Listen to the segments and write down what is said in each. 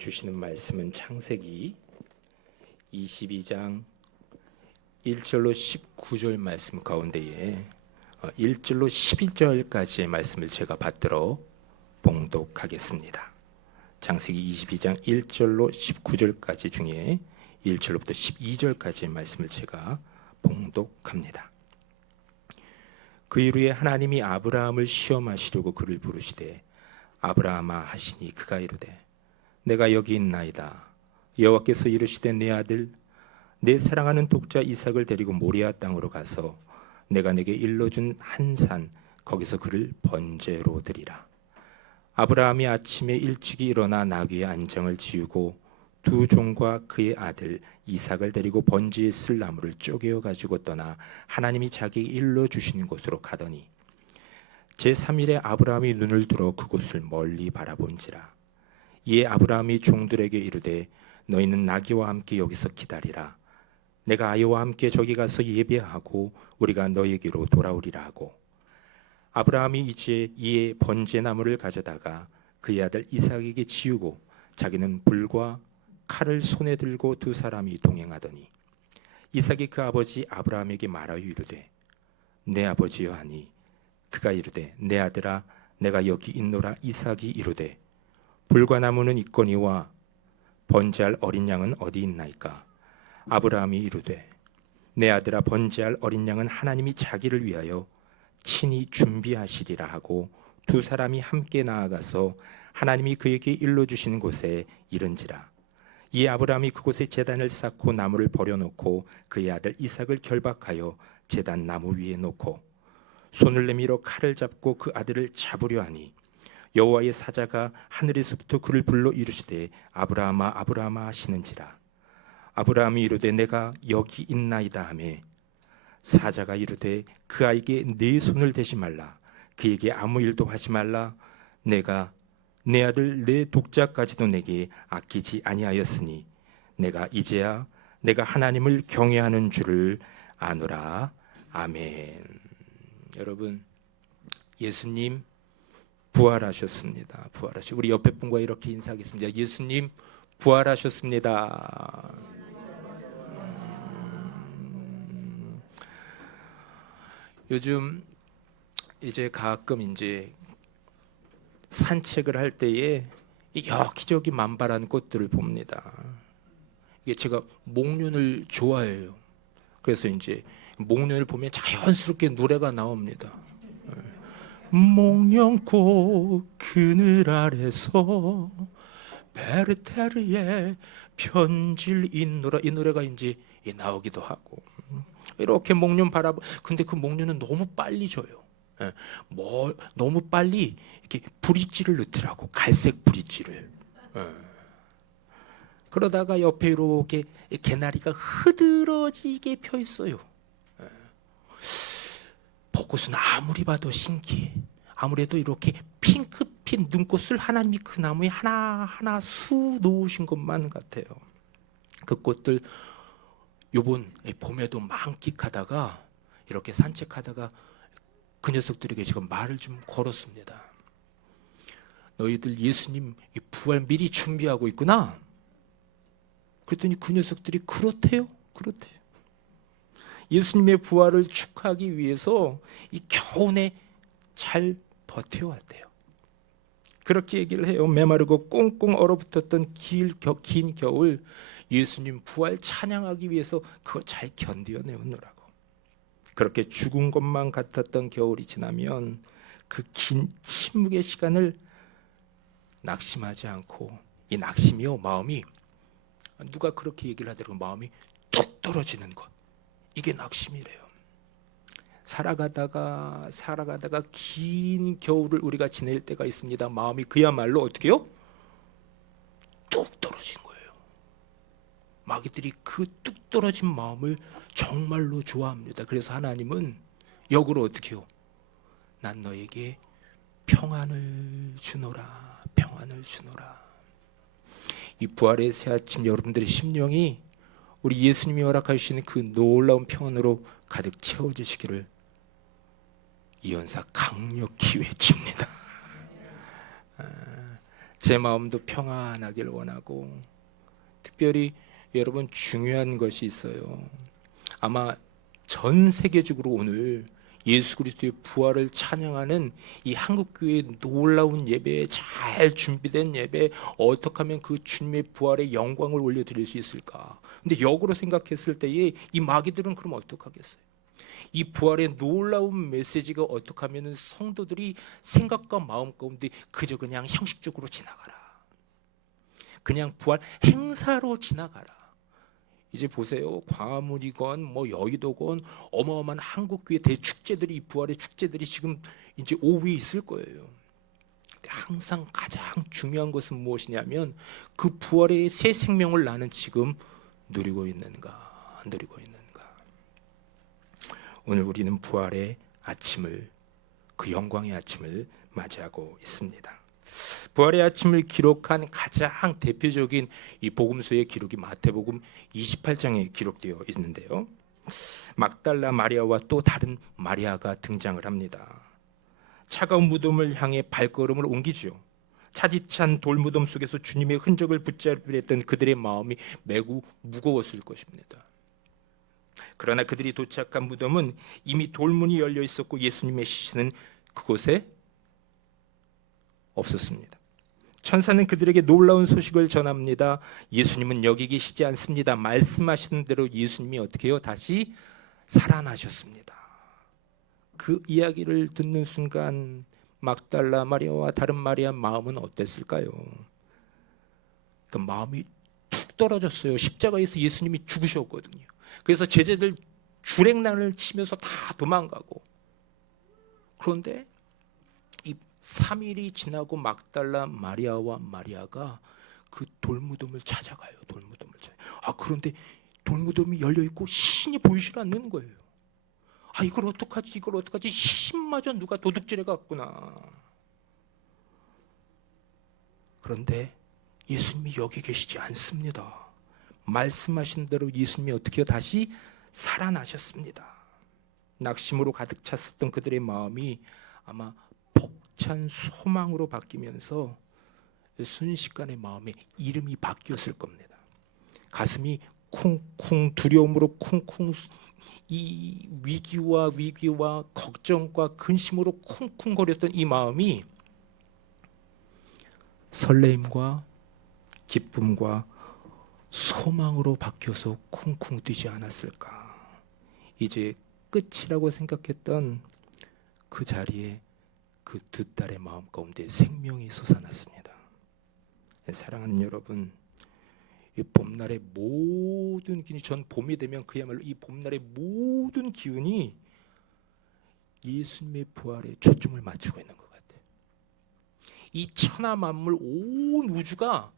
주시는 말씀은 창세기 22장 1절로 19절 말씀 가운데에 1절로 12절까지의 말씀을 제가 받들어 봉독하겠습니다. 창세기 22장 1절로 19절까지 중에 1절로부터 12절까지의 말씀을 제가 봉독합니다. 그 이후에 하나님이 아브라함을 시험하시려고 그를 부르시되 아브라함아 하시니 그가 이르되 내가 여기 있나이다. 여호와께서 이르시되 내 아들 내 사랑하는 독자 이삭을 데리고 모리아 땅으로 가서 내가 내게 일러준 한 산 거기서 그를 번제로 드리라. 아브라함이 아침에 일찍이 일어나 나귀의 안장을 지우고 두 종과 그의 아들 이삭을 데리고 번제에 쓸 나무를 쪼개어 가지고 떠나 하나님이 자기에게 일러주신 곳으로 가더니 제3일에 아브라함이 눈을 들어 그곳을 멀리 바라본지라. 이에 아브라함이 종들에게 이르되 너희는 나귀와 함께 여기서 기다리라. 내가 아이와 함께 저기 가서 예배하고 우리가 너희에게로 돌아오리라 하고 아브라함이 이에 번제나무를 가져다가 그의 아들 이삭에게 지우고 자기는 불과 칼을 손에 들고 두 사람이 동행하더니 이삭이 그 아버지 아브라함에게 말하여 이르되 내 아버지여 하니 그가 이르되 내 아들아 내가 여기 있노라. 이삭이 이르되 불과 나무는 있거니와 번제할 어린 양은 어디 있나이까? 아브라함이 이르되 내 아들아 번제할 어린 양은 하나님이 자기를 위하여 친히 준비하시리라 하고 두 사람이 함께 나아가서 하나님이 그에게 일러주시는 곳에 이른지라. 이에 아브라함이 그곳에 제단을 쌓고 나무를 버려놓고 그의 아들 이삭을 결박하여 제단 나무 위에 놓고 손을 내밀어 칼을 잡고 그 아들을 잡으려 하니 여호와의 사자가 하늘에서부터 그를 불러 이르시되 아브라함아 아브라함아 하시는지라. 아브라함이 이르되 내가 여기 있나이다 하매 사자가 이르되 그 아이에게 네 손을 대지 말라. 그에게 아무 일도 하지 말라. 내가 내 아들 내 독자까지도 내게 아끼지 아니하였으니 내가 이제야 내가 하나님을 경외하는 줄을 아노라. 아멘. 여러분, 예수님 부활하셨습니다. 부활하시. 우리 옆에 분과 이렇게 인사하겠습니다. 예수님 부활하셨습니다. 요즘 이제 가끔 이제 산책을 할 때에 여기저기 만발한 꽃들을 봅니다. 이게 제가 목련을 좋아해요. 그래서 이제 목련을 보면 자연스럽게 노래가 나옵니다. 목련꽃 그늘 아래서 베르테르의 편지를 읽노라. 이 노래가 이제 나오기도 하고 이렇게 목련 바라보. 근데 그 목련은 너무 빨리 져요. 뭐 너무 빨리 이렇게 브릿지를 넣더라고. 갈색 브릿지를. 그러다가 옆에 이렇게 개나리가 흐드러지게 펴 있어요. 벚꽃은 아무리 봐도 신기해. 아무래도 이렇게 핑크빛 눈꽃을 하나님이 그 나무에 하나하나 수 놓으신 것만 같아요. 그 꽃들 요번 봄에도 만끽하다가 이렇게 산책하다가 그 녀석들에게 지금 말을 좀 걸었습니다. 너희들 예수님 부활 미리 준비하고 있구나. 그랬더니 그 녀석들이 그렇대요. 그렇대요. 예수님의 부활을 축하하기 위해서 이 겨우내 잘 버텨왔대요. 그렇게 얘기를 해요. 메마르고 꽁꽁 얼어붙었던 긴 겨울 예수님 부활 찬양하기 위해서 그거 잘 견뎌내오느라고. 그렇게 죽은 것만 같았던 겨울이 지나면 그 긴 침묵의 시간을 낙심하지 않고 이 낙심이요 마음이 누가 그렇게 얘기를 하더라고요. 마음이 뚝 떨어지는 것. 이게 낙심이래요. 살아가다가 긴 겨울을 우리가 지낼 때가 있습니다. 마음이 그야말로 어떻게 해요? 뚝 떨어진 거예요. 마귀들이 그 뚝 떨어진 마음을 정말로 좋아합니다. 그래서 하나님은 역으로 어떻게 해요? 난 너에게 평안을 주노라. 평안을 주노라. 이 부활의 새아침 여러분들의 심령이 우리 예수님이 허락하시는 그 놀라운 평안으로 가득 채워지시기를 이연사 강력히 외칩니다. 제 마음도 평안하길 원하고, 특별히 여러분 중요한 것이 있어요. 아마 전 세계적으로 오늘 예수 그리스도의 부활을 찬양하는 이 한국교회의 놀라운 예배, 잘 준비된 예배, 어떻게 하면 그 주님의 부활의 영광을 올려드릴 수 있을까? 근데 역으로 생각했을 때에 이 마귀들은 그럼 어떡하겠어요? 이 부활의 놀라운 메시지가 어떻게 하면 성도들이 생각과 마음 가운데 그저 그냥 형식적으로 지나가라, 그냥 부활 행사로 지나가라. 이제 보세요. 광화문이건 뭐 여의도건 어마어마한 한국교회 대축제들이, 이 부활의 축제들이 지금 이제 오후에 있을 거예요. 근데 항상 가장 중요한 것은 무엇이냐면 그 부활의 새 생명을 나는 지금 누리고 있는가, 안 누리고 있는가. 오늘 우리는 부활의 아침을, 그 영광의 아침을 맞이하고 있습니다. 부활의 아침을 기록한 가장 대표적인 이 복음서의 기록이 마태복음 28장에 기록되어 있는데요. 막달라 마리아와 또 다른 마리아가 등장을 합니다. 차가운 무덤을 향해 발걸음을 옮기죠. 차디찬 돌무덤 속에서 주님의 흔적을 붙잡으려 했던 그들의 마음이 매우 무거웠을 것입니다. 그러나 그들이 도착한 무덤은 이미 돌문이 열려 있었고 예수님의 시신은 그곳에 없었습니다. 천사는 그들에게 놀라운 소식을 전합니다. 예수님은 여기 계시지 않습니다. 말씀하시는 대로 예수님이 어떻게 해요? 다시 살아나셨습니다. 그 이야기를 듣는 순간 막달라 마리아와 다른 마리아 마음은 어땠을까요? 그 마음이 툭 떨어졌어요. 십자가에서 예수님이 죽으셨거든요. 그래서 제자들 주랭랑을 치면서 다 도망가고, 그런데 3일이 지나고 막달라 마리아와 마리아가 그 돌무덤을 찾아가요. 돌무덤을 찾아. 그런데 돌무덤이 열려 있고 신이 보이질 않는 거예요. 이걸 어떡하지? 이걸 어떡하지? 신마저 누가 도둑질해 갔구나. 그런데 예수님이 여기 계시지 않습니다. 말씀하신 대로 예수님이 어떻게 다시 살아나셨습니다. 낙심으로 가득 찼었던 그들의 마음이 아마 벅찬 소망으로 바뀌면서 순식간에 마음의 이름이 바뀌었을 겁니다. 가슴이 쿵쿵, 두려움으로 쿵쿵, 이 위기와 걱정과 근심으로 쿵쿵거렸던 이 마음이 설레임과 기쁨과 소망으로 바뀌어서 쿵쿵 뛰지 않았을까. 이제 끝이라고 생각했던 그 자리에 그 두 딸의 마음 가운데 생명이 솟아났습니다. 사랑하는 여러분, 이 봄날의 모든 기운이, 전 봄이 되면 그야말로 이 봄날의 모든 기운이 예수님의 부활에 초점을 맞추고 있는 것 같아요. 이 천하 만물 온 우주가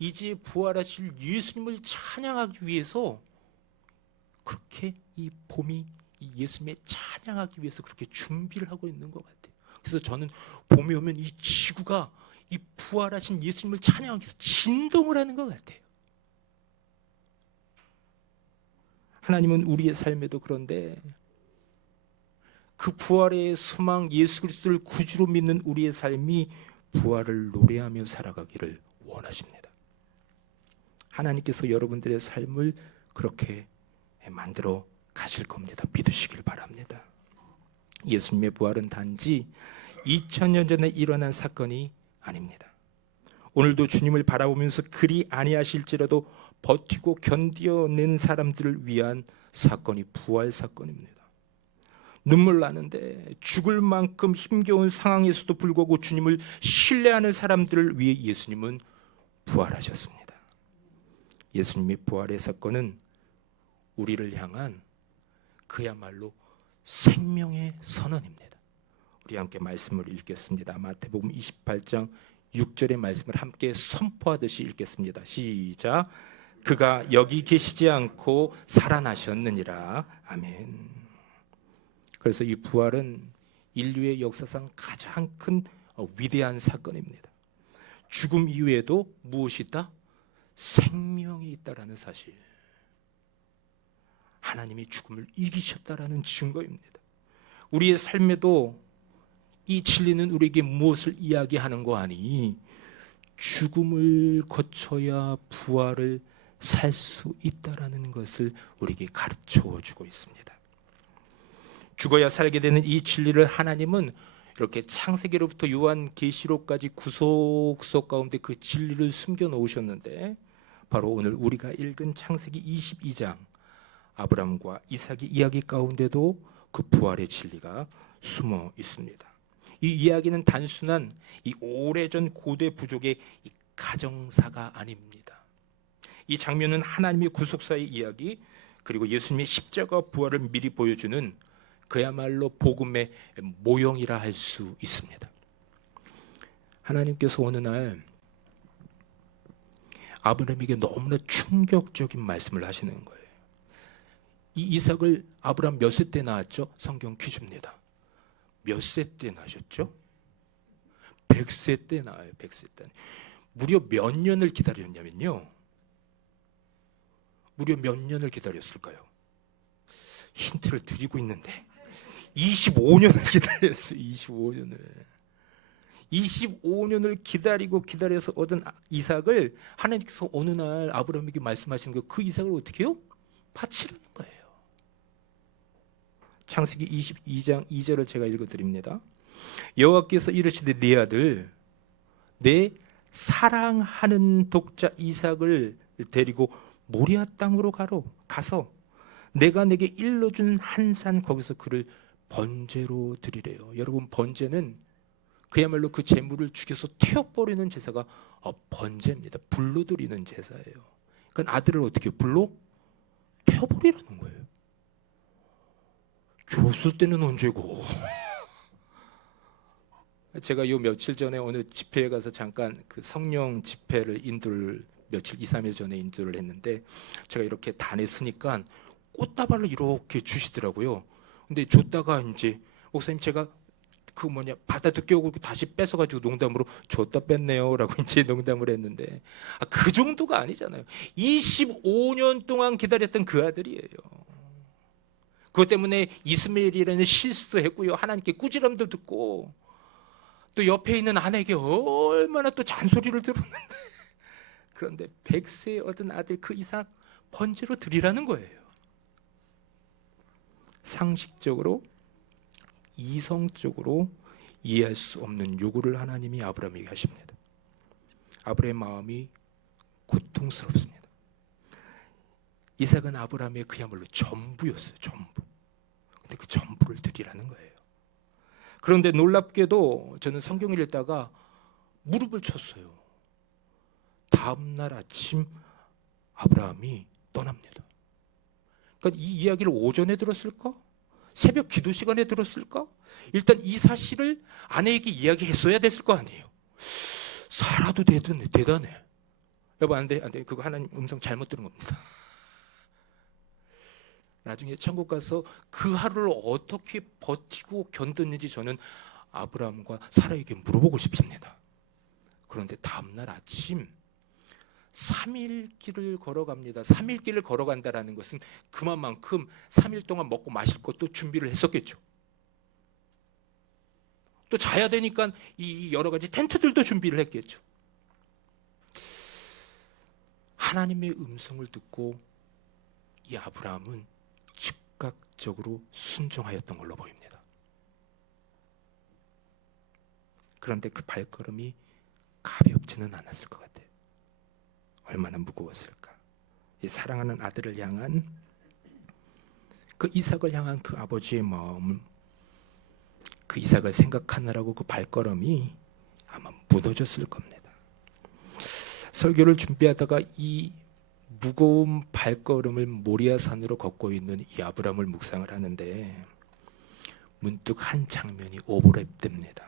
이제 부활하실 예수님을 찬양하기 위해서 그렇게 이 봄이 이 예수님의 찬양하기 위해서 그렇게 준비를 하고 있는 것 같아요. 그래서 저는 봄이 오면 이 지구가 이 부활하신 예수님을 찬양하기 위해서 진동을 하는 것 같아요. 하나님은 우리의 삶에도 그런데 그 부활의 소망 예수 그리스도를 구주로 믿는 우리의 삶이 부활을 노래하며 살아가기를 원하십니다. 하나님께서 여러분들의 삶을 그렇게 만들어 가실 겁니다. 믿으시길 바랍니다. 예수님의 부활은 단지 2000년 전에 일어난 사건이 아닙니다. 오늘도 주님을 바라보면서 그리 아니하실지라도 버티고 견뎌낸 사람들을 위한 사건이 부활 사건입니다. 눈물 나는데 죽을 만큼 힘겨운 상황에서도 불구하고 주님을 신뢰하는 사람들을 위해 예수님은 부활하셨습니다. 예수님의 부활의 사건은 우리를 향한 그야말로 생명의 선언입니다. 우리 함께 말씀을 읽겠습니다. 마태복음 28장 6절의 말씀을 함께 선포하듯이 읽겠습니다. 시작. 그가 여기 계시지 않고 살아나셨느니라. 아멘. 그래서 이 부활은 인류의 역사상 가장 큰 위대한 사건입니다. 죽음 이후에도 무엇이 있다? 생명이 있다라는 사실. 하나님이 죽음을 이기셨다라는 증거입니다. 우리의 삶에도 이 진리는 우리에게 무엇을 이야기하는 거 아니? 죽음을 거쳐야 부활을 살 수 있다라는 것을 우리에게 가르쳐 주고 있습니다. 죽어야 살게 되는 이 진리를 하나님은 이렇게 창세기로부터 요한계시록까지 구속서 가운데 그 진리를 숨겨 놓으셨는데, 바로 오늘 우리가 읽은 창세기 22장 아브라함과 이삭의 이야기 가운데도 그 부활의 진리가 숨어 있습니다. 이 이야기는 단순한 이 오래전 고대 부족의 이 가정사가 아닙니다. 이 장면은 하나님의 구속사의 이야기, 그리고 예수님의 십자가 부활을 미리 보여주는 그야말로 복음의 모형이라 할 수 있습니다. 하나님께서 어느 날 아브라함에게 너무나 충격적인 말씀을 하시는 거예요. 이 이삭을 아브라함 몇 세 때 낳았죠? 성경 퀴즈입니다. 몇 세 때 낳으셨죠? 100세 때 낳아요. 100세 때. 무려 몇 년을 기다렸냐면요. 무려 몇 년을 기다렸을까요? 힌트를 드리고 있는데 25년을 기다렸어요. 25년을 기다려서 얻은 이삭을 하나님께서 어느 날 아브라함에게 말씀하시는 거, 그 이삭을 어떻게 해요? 바치려는 거예요. 창세기 22장 2절을 제가 읽어드립니다. 여호와께서 이르시되 네 아들 내 사랑하는 독자 이삭을 데리고 모리아 땅으로 가서 내가 내게 일러준 한 산 거기서 그를 번제로 드리래요. 여러분, 번제는 그야말로 그 제물을 죽여서 태워버리는 제사가 번제입니다. 불로 드리는 제사예요. 그러니까 아들을 어떻게 불로 태워버리라는 거예요. 줬을 때는 언제고. 제가 요 며칠 전에 어느 집회에 가서 잠깐 그 성령 집회를 인도를 며칠 2, 3일 전에 인도를 했는데, 제가 이렇게 단에 서니까 꽃다발을 이렇게 주시더라고요. 근데 줬다가 이제 목사님 제가 바다도 끼우고 다시 뺏어가지고 농담으로 줬다 뺐네요라고 이제 농담을 했는데, 그 정도가 아니잖아요. 25년 동안 기다렸던 그 아들이에요. 그것 때문에 이스마엘이라는 실수도 했고요. 하나님께 꾸지람도 듣고, 또 옆에 있는 아내에게 얼마나 또 잔소리를 들었는데, 그런데 100세에 얻은 아들 그 이삭 번제로 드리라는 거예요. 상식적으로, 이성적으로 이해할 수 없는 요구를 하나님이 아브라함에게 하십니다. 아브라함의 마음이 고통스럽습니다. 이삭은 아브라함의 그야말로 전부였어요. 전부. 근데 그 전부를 드리라는 거예요. 그런데 놀랍게도 저는 성경을 읽다가 무릎을 쳤어요. 다음 날 아침 아브라함이 떠납니다. 그러니까 이 이야기를 오전에 들었을까? 새벽 기도 시간에 들었을까? 일단 이 사실을 아내에게 이야기했어야 됐을 거 아니에요. 살아도 대단해. 여보, 안 돼. 그거 하나님 음성 잘못 들은 겁니다. 나중에 천국 가서 그 하루를 어떻게 버티고 견뎠는지 저는 아브라함과 사라에게 물어보고 싶습니다. 그런데 다음날 아침 3일 길을 걸어갑니다. 3일 길을 걸어간다는 것은 그만큼 3일 동안 먹고 마실 것도 준비를 했었겠죠. 또 자야 되니까 이 여러 가지 텐트들도 준비를 했겠죠. 하나님의 음성을 듣고 이 아브라함은 즉각적으로 순종하였던 걸로 보입니다. 그런데 그 발걸음이 가볍지는 않았을 것 같아요. 얼마나 무거웠을까. 이 사랑하는 아들을 향한, 그 이삭을 향한 그 아버지의 마음은, 그 이삭을 생각하느라고 그 발걸음이 아마 무너졌을 겁니다. 설교를 준비하다가 이 무거운 발걸음을 모리아산으로 걷고 있는 이 아브라함을 묵상을 하는데, 문득 한 장면이 오버랩됩니다.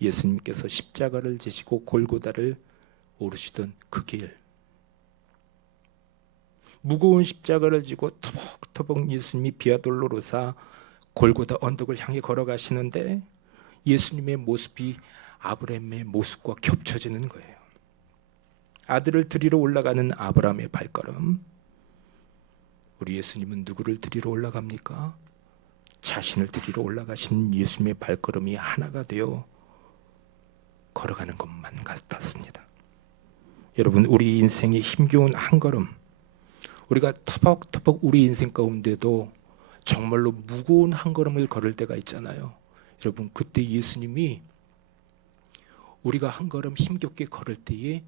예수님께서 십자가를 지시고 골고다를 오르시던 그 길, 무거운 십자가를 지고 터벅터벅 예수님이 비아돌로로사 골고다 언덕을 향해 걸어가시는데, 예수님의 모습이 아브라함의 모습과 겹쳐지는 거예요. 아들을 드리러 올라가는 아브라함의 발걸음, 우리 예수님은 누구를 드리러 올라갑니까? 자신을 드리러 올라가신 예수님의 발걸음이 하나가 되어 걸어가는 것만 같았습니다. 여러분, 우리 인생의 힘겨운 한 걸음, 우리가 터벅터벅 우리 인생 가운데도 정말로 무거운 한 걸음을 걸을 때가 있잖아요. 여러분, 그때 예수님이 우리가 한 걸음 힘겹게 걸을 때에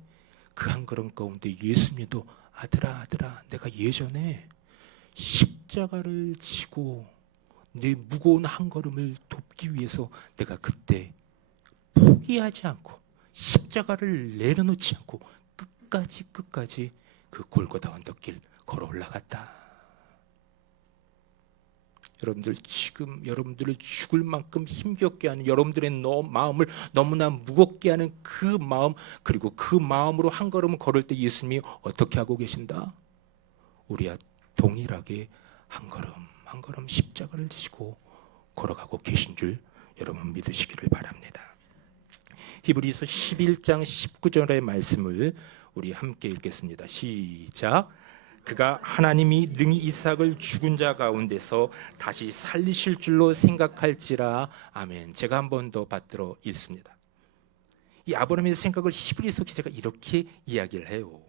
그 한 걸음 가운데 예수님도 아들아 아들아, 내가 예전에 십자가를 지고 내 무거운 한 걸음을 돕기 위해서 내가 그때 포기하지 않고 십자가를 내려놓지 않고 끝까지 그 골고다 언덕길 걸어 올라갔다. 여러분들, 지금 여러분들을 죽을 만큼 힘겹게 하는 여러분들의 마음을 너무나 무겁게 하는 그 마음, 그리고 그 마음으로 한 걸음을 걸을 때 예수님이 어떻게 하고 계신다? 우리와 동일하게 한 걸음 십자가를 지시고 걸어가고 계신 줄 여러분 믿으시기를 바랍니다. 히브리서 11장 19절의 말씀을 우리 함께 읽겠습니다. 시작. 그가 하나님이 능히 이삭을 죽은 자 가운데서 다시 살리실 줄로 생각할지라. 아멘. 제가 한 번 더 받들어 읽습니다. 이 아브라함의 생각을 히브리서 기자가 이렇게 이야기를 해요.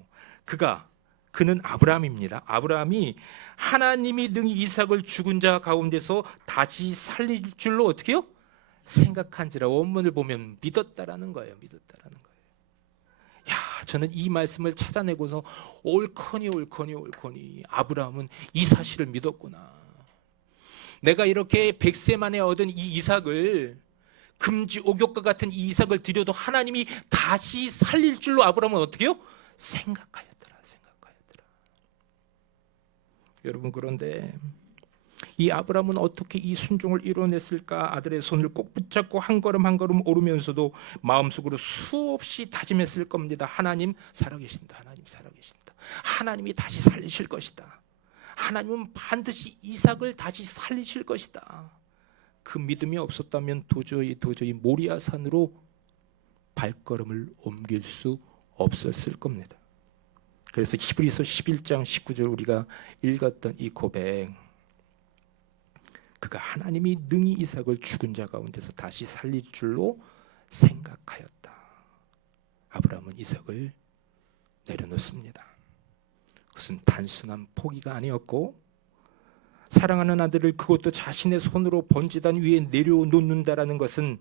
그는 아브라함입니다. 아브라함이 하나님이 능히 이삭을 죽은 자 가운데서 다시 살릴 줄로 어떻게 해요? 생각한지라. 원문을 보면 믿었다라는 거예요. 믿었다라는 거예요. 야, 저는 이 말씀을 찾아내고서 옳거니 아브라함은 이 사실을 믿었구나. 내가 이렇게 100세 만에 얻은 이 이삭을, 금지 옥욕과 같은 이 이삭을 드려도 하나님이 다시 살릴 줄로 아브라함은 어떻게 해요? 생각하였더라. 여러분, 그런데 이 아브라함은 어떻게 이 순종을 이뤄냈을까? 아들의 손을 꼭 붙잡고 한 걸음 한 걸음 오르면서도 마음속으로 수없이 다짐했을 겁니다. 하나님 살아계신다. 하나님 살아계신다. 하나님이 다시 살리실 것이다. 하나님은 반드시 이삭을 다시 살리실 것이다. 그 믿음이 없었다면 도저히 모리아산으로 발걸음을 옮길 수 없었을 겁니다. 그래서 히브리서 11장 19절 우리가 읽었던 이 고백, 그가 하나님이 능히 이삭을 죽은 자 가운데서 다시 살릴 줄로 생각하였다. 아브라함은 이삭을 내려놓습니다. 그것은 단순한 포기가 아니었고, 사랑하는 아들을 그것도 자신의 손으로 번제단 위에 내려놓는다라는 것은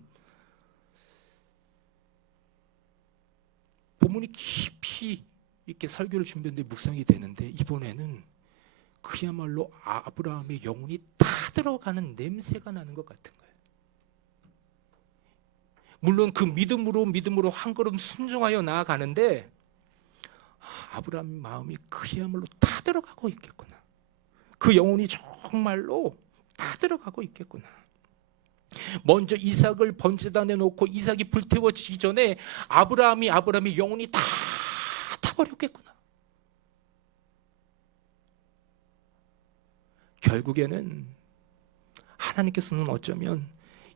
본문이 깊이 이렇게 설교를 준비했는데 묵상이 되는데, 이번에는 그야말로 아브라함의 영혼이 다 들어가는 냄새가 나는 것 같은 거예요. 물론 그 믿음으로 한 걸음 순종하여 나아가는데, 아브라함의 마음이 그야말로 다 들어가고 있겠구나. 그 영혼이 정말로 다 들어가고 있겠구나. 먼저 이삭을 번제단에 놓고 이삭이 불태워지기 전에 아브라함의 영혼이 다 타버렸겠구나. 결국에는 하나님께서는 어쩌면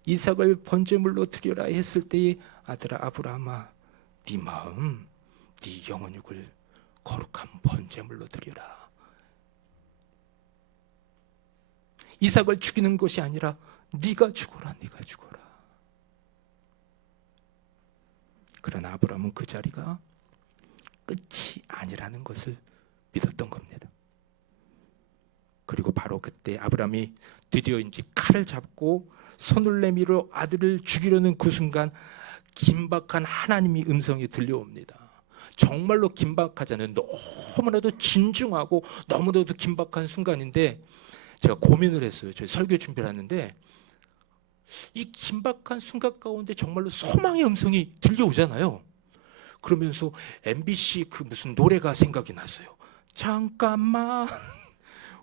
이삭을 번제물로 드려라 했을 때에 아들아 아브라함아, 네 마음, 네 영혼육을 거룩한 번제물로 드려라. 이삭을 죽이는 것이 아니라 네가 죽어라. 그러나 아브라함은 그 자리가 끝이 아니라는 것을 믿었던 겁니다. 그리고 바로 그때 아브라함이 드디어 이제 칼을 잡고 손을 내밀어 아들을 죽이려는 그 순간 긴박한 하나님의 음성이 들려옵니다. 정말로 긴박하잖아요. 너무나도 진중하고 너무나도 긴박한 순간인데, 제가 고민을 했어요. 저희 설교 준비를 하는데 이 긴박한 순간 가운데 정말로 소망의 음성이 들려오잖아요. 그러면서 MBC 그 무슨 노래가 생각이 났어요. 잠깐만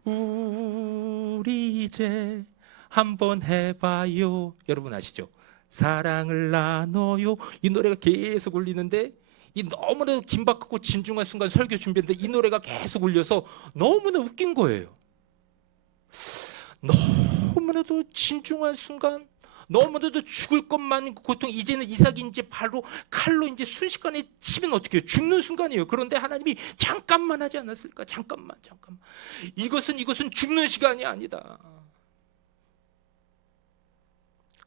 우리 이제 한번 해봐요. 여러분 아시죠? 사랑을 나눠요. 이 노래가 계속 울리는데, 이 너무나도 긴박하고 진중한 순간 설교 준비했는데 이 노래가 계속 울려서 너무나 웃긴 거예요. 너무나도 진중한 순간, 너무나도 죽을 것만 고통, 이제는 이삭이 이제 바로 칼로 이제 순식간에 치면 어떻게 해요? 죽는 순간이에요. 그런데 하나님이 잠깐만 하지 않았을까? 잠깐만. 이것은 죽는 시간이 아니다.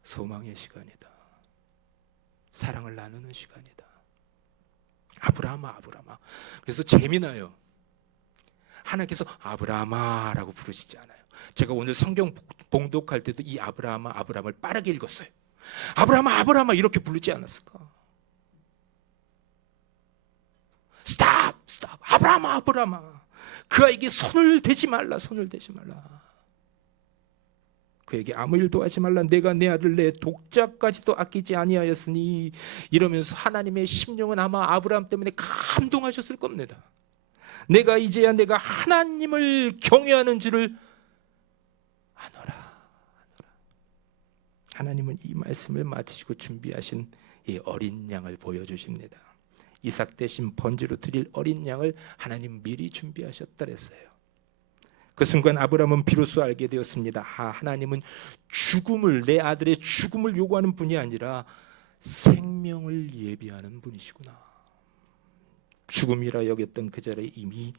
소망의 시간이다. 사랑을 나누는 시간이다. 아브라함아, 아브라함아. 그래서 재미나요. 하나님께서 아브라함아라고 부르시지 않아요. 제가 오늘 성경 봉독할 때도 이 아브라함아, 아브라함을 빠르게 읽었어요. 아브라함아, 아브라함아 이렇게 부르지 않았을까? 스탑, 스탑. 아브라함아, 아브라함아. 그 아이에게 손을 대지 말라, 손을 대지 말라. 그에게 아무 일도 하지 말라. 내가 내 아들 내 독자까지도 아끼지 아니하였으니. 이러면서 하나님의 심령은 아마 아브라함 때문에 감동하셨을 겁니다. 내가 이제야 내가 하나님을 경외하는 줄을 아노라. 하나님은 이 말씀을 마치시고 준비하신 이 어린 양을 보여주십니다. 이삭 대신 번제로 드릴 어린 양을 하나님 미리 준비하셨다 그랬어요. 그 순간 아브라함은 비로소 알게 되었습니다. 하나님은 죽음을, 내 아들의 죽음을 요구하는 분이 아니라 생명을 예비하는 분이시구나. 죽음이라 여겼던 그 자리에 이미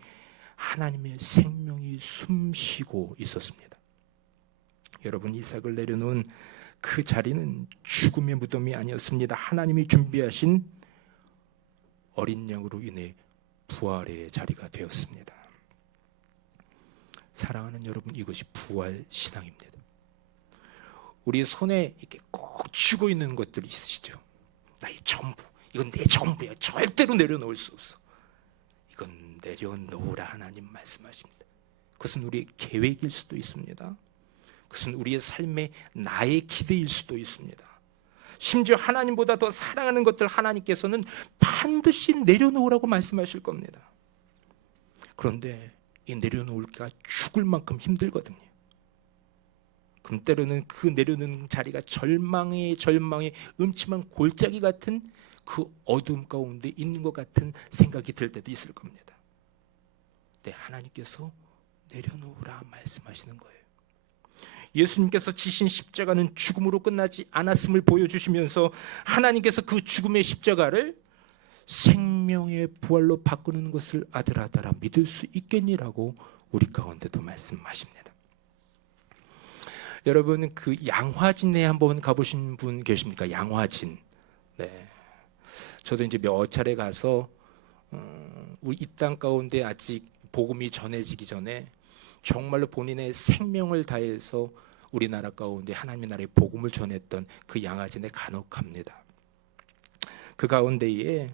하나님의 생명이 숨쉬고 있었습니다. 여러분, 이삭을 내려놓은 그 자리는 죽음의 무덤이 아니었습니다. 하나님이 준비하신 어린 양으로 인해 부활의 자리가 되었습니다. 사랑하는 여러분, 이것이 부활 신앙입니다. 우리 손에 이렇게 꼭 쥐고 있는 것들이 있으시죠? 나의 전부, 이건 내 전부야. 절대로 내려놓을 수 없어. 이건 내려놓으라 하나님 말씀하십니다. 그것은 우리의 계획일 수도 있습니다. 그것은 우리의 삶의 나의 기대일 수도 있습니다. 심지어 하나님보다 더 사랑하는 것들 하나님께서는 반드시 내려놓으라고 말씀하실 겁니다. 그런데 이 내려놓을까 죽을 만큼 힘들거든요. 그럼 때로는 그 내려놓는 자리가 절망의 음침한 골짜기 같은 그 어둠 가운데 있는 것 같은 생각이 들 때도 있을 겁니다. 근데 하나님께서 내려놓으라 말씀하시는 거예요. 예수님께서 지신 십자가는 죽음으로 끝나지 않았음을 보여주시면서 하나님께서 그 죽음의 십자가를 생명의 부활로 바꾸는 것을 아들아들아 믿을 수 있겠니라고 우리 가운데도 말씀하십니다. 여러분, 그 양화진에 한번 가보신 분 계십니까? 양화진. 네. 저도 이제 몇 차례 가서 우리 이 땅 가운데 아직 복음이 전해지기 전에 정말로 본인의 생명을 다해서 우리나라 가운데 하나님의 나라의 복음을 전했던 그 양화진에 간혹 갑니다. 그 가운데에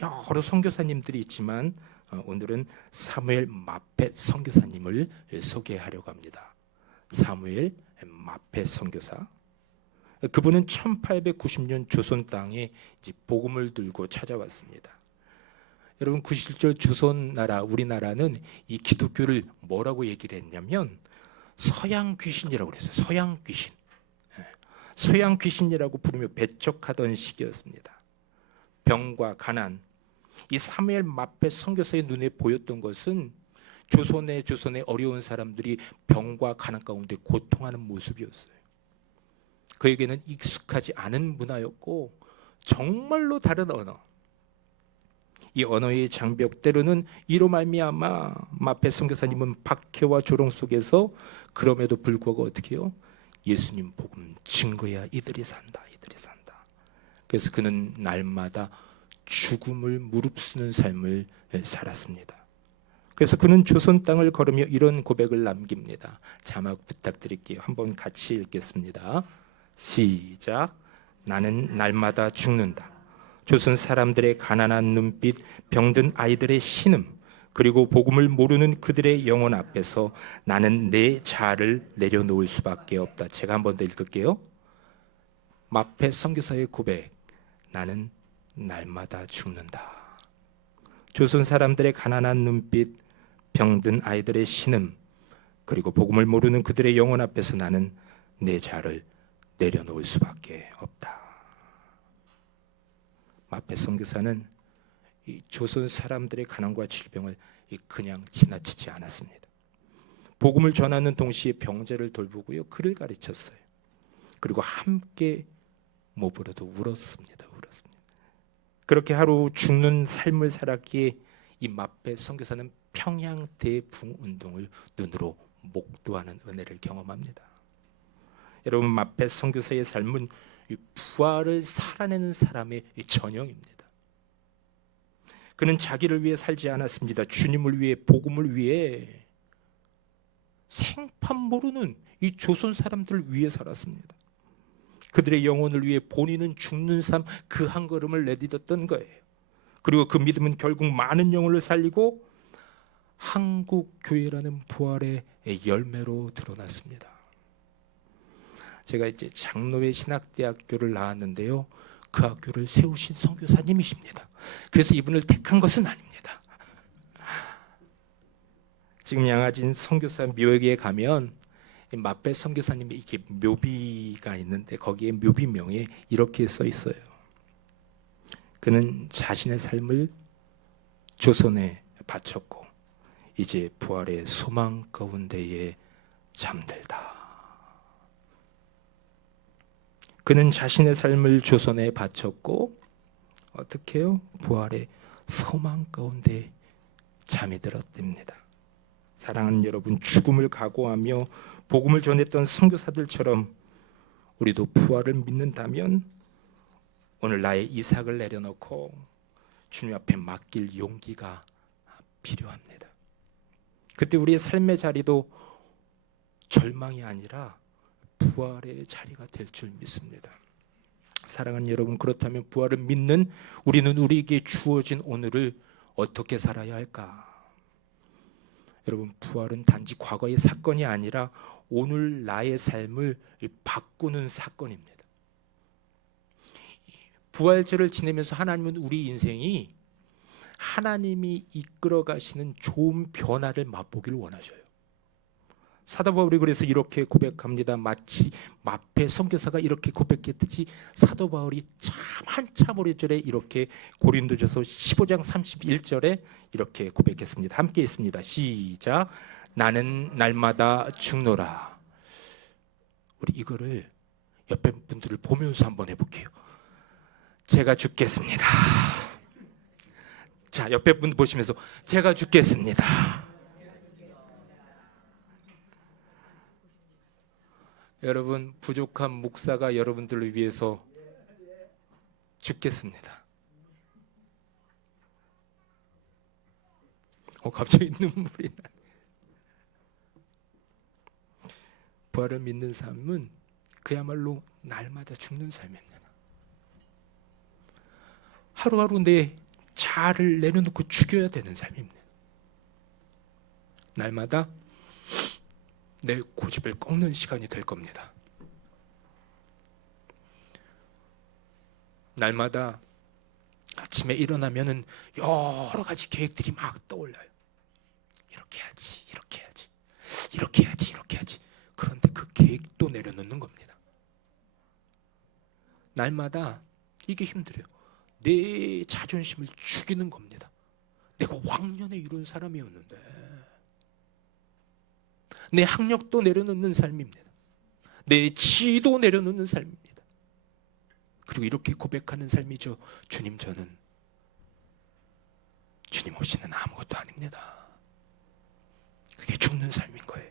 여러 선교사님들이 있지만 오늘은 사무엘 마펫 선교사님을 소개하려고 합니다. 사무엘 마펫 선교사. 그분은 1890년 조선 땅에 이제 복음을 들고 찾아왔습니다. 여러분, 그 시절 조선 나라, 우리나라는 이 기독교를 뭐라고 얘기를 했냐면 서양 귀신이라고 그랬어요. 서양 귀신. 서양 귀신이라고 부르며 배척하던 시기였습니다. 병과 가난, 이 사무엘 마펫 선교사의 눈에 보였던 것은 조선의 어려운 사람들이 병과 가난 가운데 고통하는 모습이었어요. 그에게는 익숙하지 않은 문화였고 정말로 다른 언어, 이 언어의 장벽, 때로는 이로 말미암아 마펫 선교사님은 박해와 조롱 속에서 그럼에도 불구하고 어떻게 해요? 예수님 복음 증거야 이들이 산다, 이들이 산다. 그래서 그는 날마다 죽음을 무릅쓰는 삶을 살았습니다. 그래서 그는 조선 땅을 걸으며 이런 고백을 남깁니다. 자막 부탁드릴게요. 한번 같이 읽겠습니다. 시작. 나는 날마다 죽는다. 조선 사람들의 가난한 눈빛, 병든 아이들의 신음, 그리고 복음을 모르는 그들의 영혼 앞에서 나는 내 자아를 내려놓을 수밖에 없다. 제가 한 번 더 읽을게요. 마펫 선교사의 고백. 나는 날마다 죽는다. 조선 사람들의 가난한 눈빛, 병든 아이들의 신음, 그리고 복음을 모르는 그들의 영혼 앞에서 나는 내 자아를 내려놓을 수밖에 없다. 마펫 선교사는 이 조선 사람들의 가난과 질병을 그냥 지나치지 않았습니다. 복음을 전하는 동시에 병자를 돌보고요, 그를 가르쳤어요. 그리고 함께 못부려도 울었습니다. 그렇게 하루 죽는 삶을 살았기에 이 마펫 선교사는 평양 대붕 운동을 눈으로 목도하는 은혜를 경험합니다. 여러분, 마펫 선교사의 삶은 부활을 살아내는 사람의 전형입니다. 그는 자기를 위해 살지 않았습니다. 주님을 위해, 복음을 위해, 생판 모르는 이 조선 사람들을 위해 살았습니다. 그들의 영혼을 위해 본인은 죽는 삶 그 한 걸음을 내딛었던 거예요. 그리고 그 믿음은 결국 많은 영혼을 살리고 한국교회라는 부활의 열매로 드러났습니다. 제가 이제 장로회 신학대학교를 나왔는데요, 그 학교를 세우신 선교사님이십니다. 그래서 이분을 택한 것은 아닙니다. 지금 양화진 선교사 묘역에 가면 마페 선교사님의 이렇게 묘비가 있는데 거기에 묘비명에 이렇게 써 있어요. 그는 자신의 삶을 조선에 바쳤고 이제 부활의 소망 가운데에 잠들다. 그는 자신의 삶을 조선에 바쳤고 어떻게 해요? 부활의 소망 가운데 잠이 들었답니다. 사랑하는 여러분, 죽음을 각오하며 복음을 전했던 선교사들처럼 우리도 부활을 믿는다면 오늘 나의 이삭을 내려놓고 주님 앞에 맡길 용기가 필요합니다. 그때 우리의 삶의 자리도 절망이 아니라 부활의 자리가 될 줄 믿습니다. 사랑하는 여러분, 그렇다면 부활을 믿는 우리는 우리에게 주어진 오늘을 어떻게 살아야 할까? 여러분, 부활은 단지 과거의 사건이 아니라 오늘 나의 삶을 바꾸는 사건입니다. 부활절을 지내면서 하나님은 우리 인생이 하나님이 이끌어 가시는 좋은 변화를 맛보기를 원하셔요. 사도 바울이 그래서 이렇게 고백합니다. 마치 마페 선교사가 이렇게 고백했듯이 사도 바울이 한참 오래전에 이렇게 고린도전서 15장 31절에 이렇게 고백했습니다. 함께 읽습니다. 시작. 나는 날마다 죽노라. 우리 이거를 옆에 분들을 보면서 한번 해볼게요. 제가 죽겠습니다. 자, 옆에 분 보시면서 제가 죽겠습니다. 여러분, 부족한 목사가 여러분들을 위해서 죽겠습니다. 갑자기 눈물이 나. 부활을 믿는 삶은 그야말로 날마다 죽는 삶입니다. 하루하루 내 자아를 내려놓고 죽여야 되는 삶입니다. 날마다 내 고집을 꺾는 시간이 될 겁니다. 날마다 아침에 일어나면은 여러 가지 계획들이 막 떠올라요. 이렇게 해야지, 이렇게 해야지, 이렇게 해야지, 이렇게 해야지. 그런데 그 계획도 내려놓는 겁니다. 날마다 이게 힘들어요. 내 자존심을 죽이는 겁니다. 내가 왕년에 이런 사람이었는데 내 학력도 내려놓는 삶입니다. 내 지위도 내려놓는 삶입니다. 그리고 이렇게 고백하는 삶이죠. 주님, 저는 주님 없이는 아무것도 아닙니다. 그게 죽는 삶인 거예요.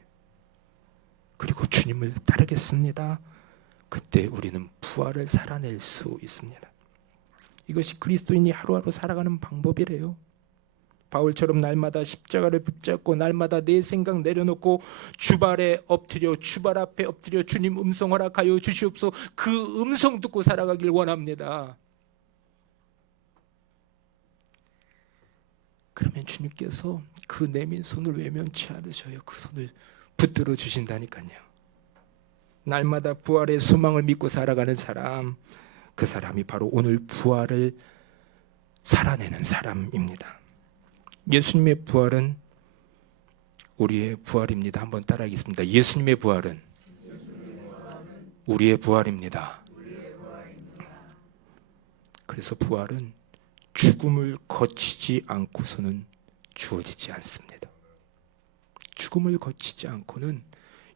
그리고 주님을 따르겠습니다. 그때 우리는 부활을 살아낼 수 있습니다. 이것이 그리스도인이 하루하루 살아가는 방법이래요. 바울처럼 날마다 십자가를 붙잡고 날마다 내 생각 내려놓고 주발 앞에 엎드려 주님 음성 허락하여 주시옵소서. 그 음성 듣고 살아가길 원합니다. 그러면 주님께서 그 내민 손을 외면치 않으셔요. 그 손을 붙들어 주신다니까요. 날마다 부활의 소망을 믿고 살아가는 사람, 그 사람이 바로 오늘 부활을 살아내는 사람입니다. 예수님의 부활은 우리의 부활입니다. 한번 따라하겠습니다. 예수님의 부활은 우리의 부활입니다. 그래서 부활은 죽음을 거치지 않고서는 주어지지 않습니다. 죽음을 거치지 않고는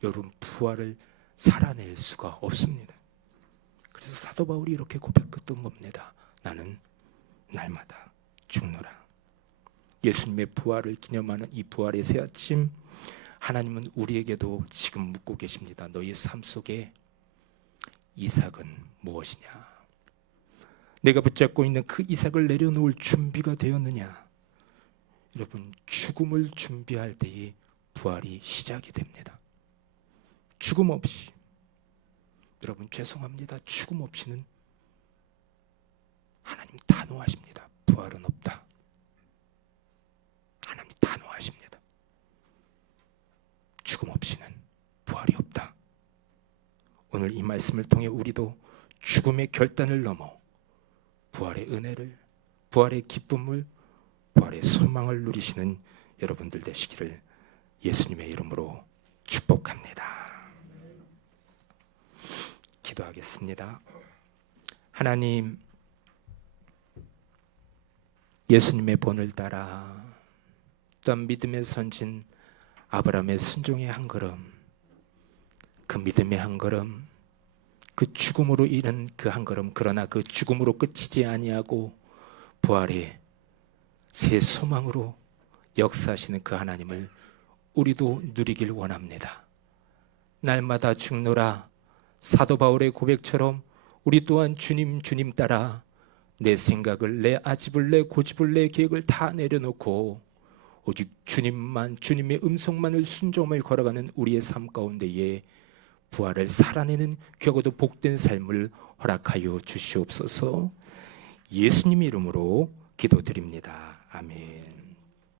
여러분 부활을 살아낼 수가 없습니다. 그래서 사도 바울이 이렇게 고백했던 겁니다. 나는 날마다 죽노라. 예수님의 부활을 기념하는 이 부활의 새 아침, 하나님은 우리에게도 지금 묻고 계십니다. 너의 삶 속에 이삭은 무엇이냐? 내가 붙잡고 있는 그 이삭을 내려놓을 준비가 되었느냐? 여러분, 죽음을 준비할 때에 부활이 시작이 됩니다. 죽음 없이, 여러분 죄송합니다, 죽음 없이는 하나님 단호하십니다. 부활은 없다. 하나님 단호하십니다. 죽음 없이는 부활이 없다. 오늘 이 말씀을 통해 우리도 죽음의 결단을 넘어 부활의 은혜를, 부활의 기쁨을, 부활의 소망을 누리시는 여러분들 되시기를 예수님의 이름으로 축복합니다. 기도하겠습니다. 하나님, 예수님의 본을 따라 또한 믿음의 선진 아브라함의 순종의 한 걸음, 그 믿음의 한 걸음, 그 죽음으로 이른 그 한 걸음, 그러나 그 죽음으로 끝이지 아니하고 부활의 새 소망으로 역사하시는 그 하나님을 우리도 누리길 원합니다. 날마다 죽노라 사도 바울의 고백처럼 우리 또한 주님 주님 따라 내 생각을, 내 아집을, 내 고집을, 내 계획을 다 내려놓고 오직 주님만, 주님의 음성만을 순종을 걸어가는 우리의 삶 가운데에 부활을 살아내는 귀하고도 복된 삶을 허락하여 주시옵소서. 예수님 이름으로 기도드립니다. 아멘.